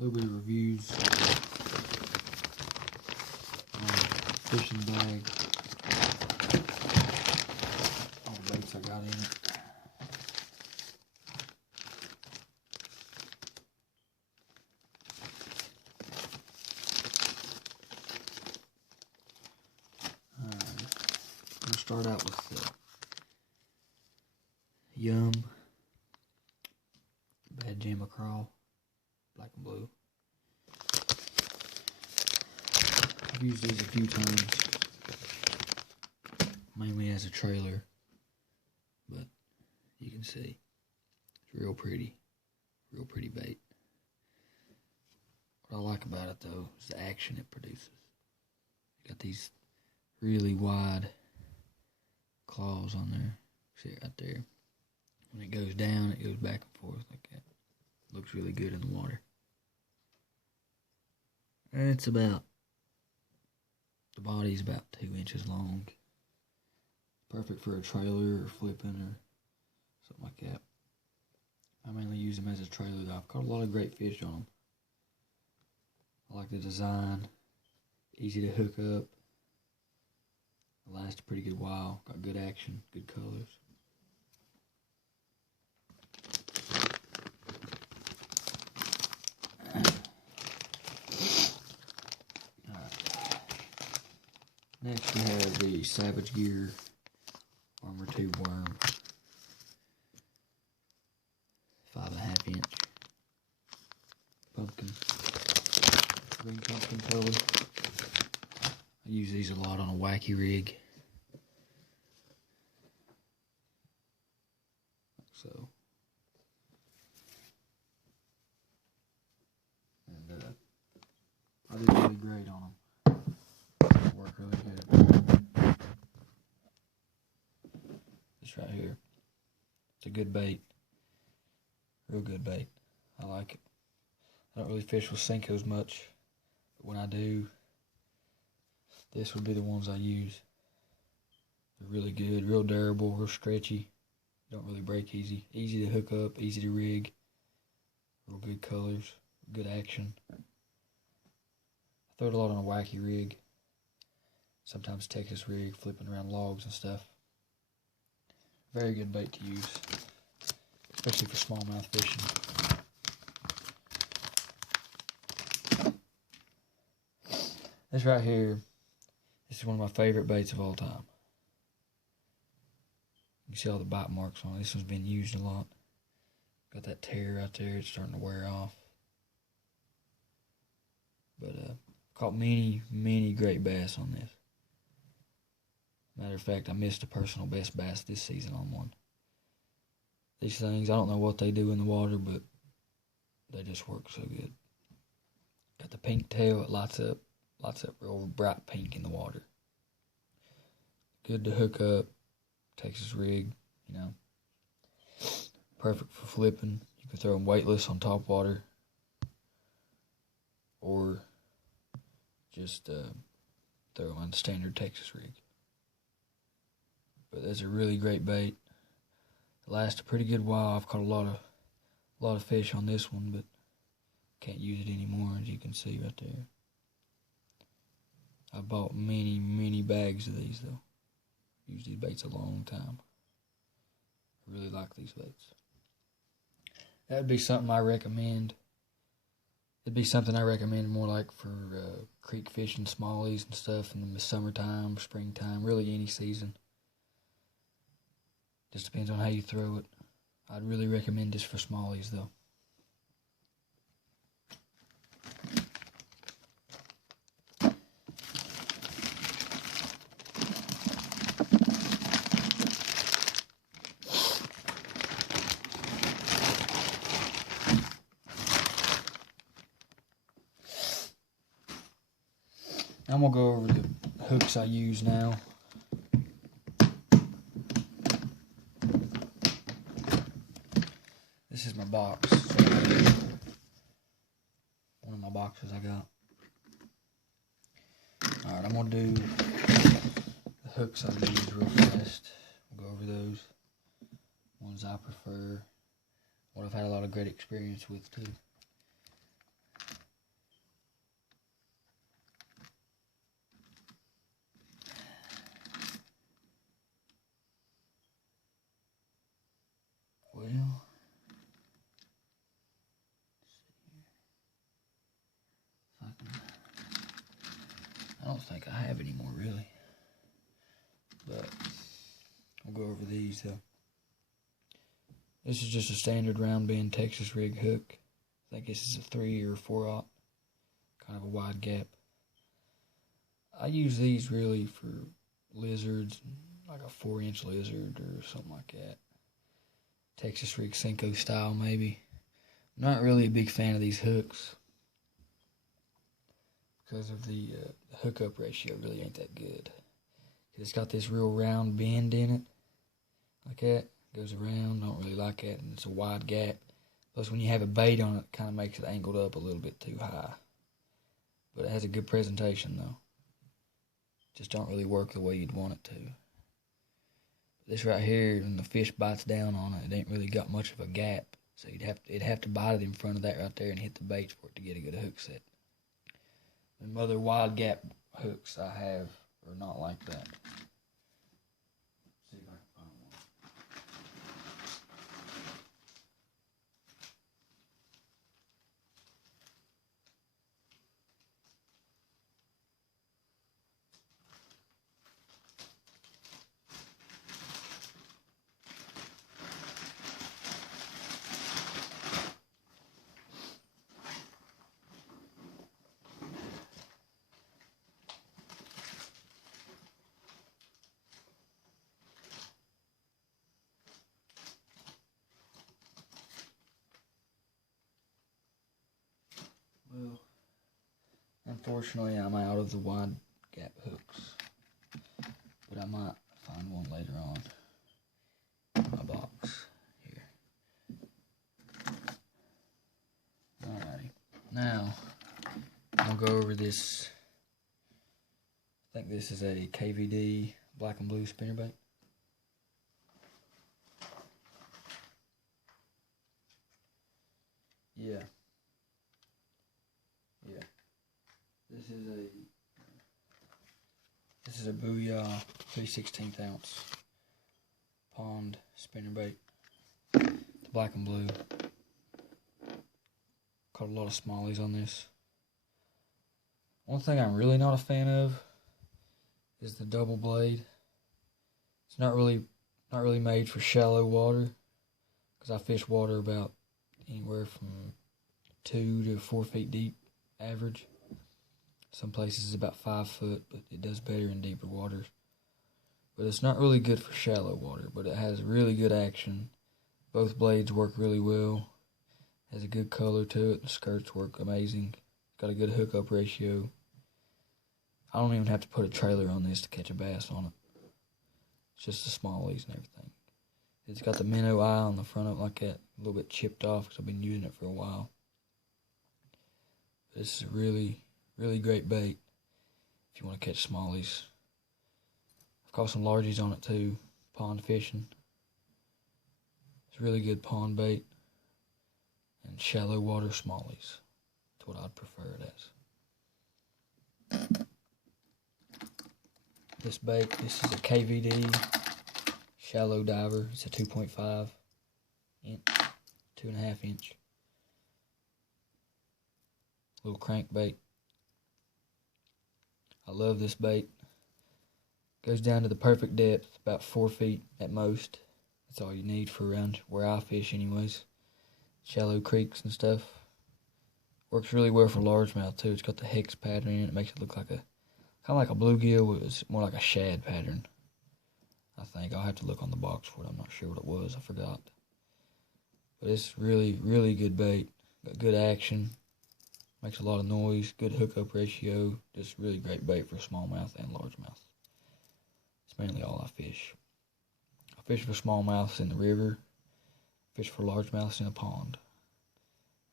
A little bit of reviews on fishing bag. All the baits I got in it. We'll start out with the Yum Bad Jam Crawl, black and blue. I've used these a few times, mainly as a trailer, but you can see it's real pretty bait. What I like about it though is the action it produces. You got these really wide claws on there. See it right there. When it goes down, it goes back and forth like that. Looks really good in the water. And it's about, the body's about 2 inches long. Perfect for a trailer or flipping or something like that. I mainly use them as a trailer though. I've caught a lot of great fish on them. I like the design. Easy to hook up. Lasts a pretty good while. Got good action, good colors. Next we have the Savage Gear Armor Tube Worm. 5.5 inch pumpkin, green pumpkin color. I use these a lot on a wacky rig. Like so. And I did really great on them. Work really good. This right here. It's a good bait. Real good bait. I like it. I don't really fish with Senkos much, but when I do, this would be the ones I use. They're really good, real durable, real stretchy. Don't really break easy. Easy to hook up, easy to rig. Real good colors, good action. I throw it a lot on a wacky rig. Sometimes Texas rig, flipping around logs and stuff. Very good bait to use, especially for smallmouth fishing. This right here, this is one of my favorite baits of all time. You can see all the bite marks on it. This one's been used a lot. Got that tear right there, it's starting to wear off. But caught many great bass on this. Matter of fact, I missed a personal best bass this season on one. These things, I don't know what they do in the water, but they just work so good. Got the pink tail, it lights up real bright pink in the water. Good to hook up, Texas rig, you know. Perfect for flipping. You can throw them weightless on top water, or just throw them on the standard Texas rig. But that's a really great bait. It lasts a pretty good while. I've caught a lot of fish on this one, but can't use it anymore, as you can see right there. I bought many bags of these though. Used these baits a long time. I really like these baits. That'd be something I recommend. It'd be something I recommend more like for creek fishing, smallies and stuff in the summertime, springtime, really any season. Just depends on how you throw it. I'd really recommend this for smallies though. I'm going to go over the hooks I use now. This is my box. One of my boxes I got. Alright, I'm going to do the hooks I use real fast. We'll go over those. Ones I prefer. What I've had a lot of great experience with too. think I have any more really. But I'll go over these though. This is just a standard round bend Texas rig hook. I think this is a 3 or 4/0, kind of a wide gap. I use these really for lizards, like a 4-inch lizard or something like that. Texas rig Senko style maybe. I'm not really a big fan of these hooks because of the hookup ratio really ain't that good. It's got this real round bend in it, like that. Goes around, don't really like that, and it's a wide gap. Plus, when you have a bait on it, it kind of makes it angled up a little bit too high. But it has a good presentation, though. Just don't really work the way you'd want it to. This right here, when the fish bites down on it, it ain't really got much of a gap. So it'd have to bite it in front of that right there and hit the bait for it to get a good hook set. The other wide gap hooks I have are not like that. See if I can find one. Well, unfortunately, I'm out of the wide gap hooks, but I might find one later on in my box here. Alrighty, now I'm gonna go over this. I think this is a KVD black and blue spinnerbait. Yeah. This is a Booyah 3/16 ounce pond spinnerbait. The black and blue. Caught a lot of smallies on this. One thing I'm really not a fan of is the double blade. It's not really made for shallow water, because I fish water about anywhere from 2 to 4 feet deep average. Some places it's about 5 foot, but it does better in deeper waters. But it's not really good for shallow water, but it has really good action. Both blades work really well. Has a good color to it. The skirts work amazing. Got a good hookup ratio. I don't even have to put a trailer on this to catch a bass on it. It's just the smallies and everything. It's got the minnow eye on the front of it like that. A little bit chipped off because I've been using it for a while. This is a really great bait if you want to catch smallies. I've caught some largies on it too, pond fishing. It's really good pond bait and shallow water smallies. That's what I'd prefer it as. This bait, this is a KVD shallow diver. It's a 2.5 inch, 2.5 inch. Little crankbait. I love this bait. Goes down to the perfect depth, about 4 feet at most. That's all you need for around where I fish anyways. Shallow creeks and stuff. Works really well for largemouth too. It's got the hex pattern in it. It makes it look like kind of like a bluegill, but it's more like a shad pattern. I think I'll have to look on the box for it. I'm not sure what it was. I forgot. But it's really good bait. Got good action. Makes a lot of noise. Good hookup ratio. Just really great bait for smallmouth and largemouth. It's mainly all I fish. I fish for smallmouths in the river. Fish for largemouths in a pond.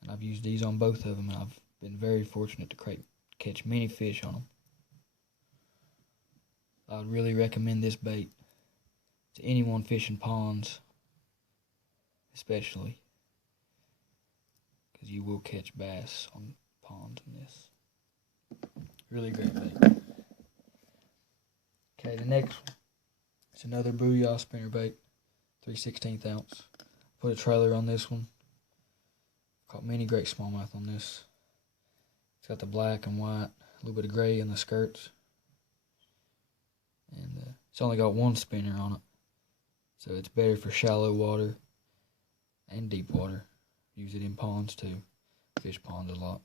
And I've used these on both of them, and I've been very fortunate to catch many fish on them. I would really recommend this bait to anyone fishing ponds, especially, because you will catch bass on ponds in this. Really great bait. Okay, the next one. It's another Booyah spinnerbait, 3/16 ounce. Put a trailer on this one. Caught many great smallmouth on this. It's got the black and white, a little bit of gray in the skirts. And it's only got one spinner on it, so it's better for shallow water and deep water. Use it in ponds too. Fish ponds a lot.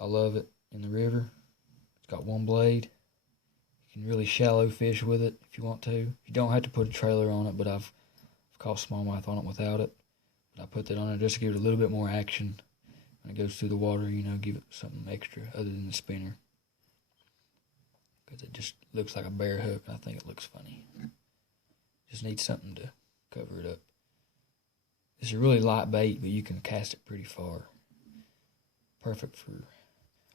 I love it in the river. It's got one blade. You can really shallow fish with it if you want to. You don't have to put a trailer on it, but I've caught smallmouth on it without it. But I put that on it just to give it a little bit more action when it goes through the water. You know, give it something extra other than the spinner, because it just looks like a bear hook, and I think it looks funny. Just needs something to cover it up. It's a really light bait, but you can cast it pretty far. Perfect for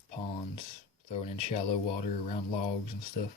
ponds, throwing in shallow water around logs and stuff.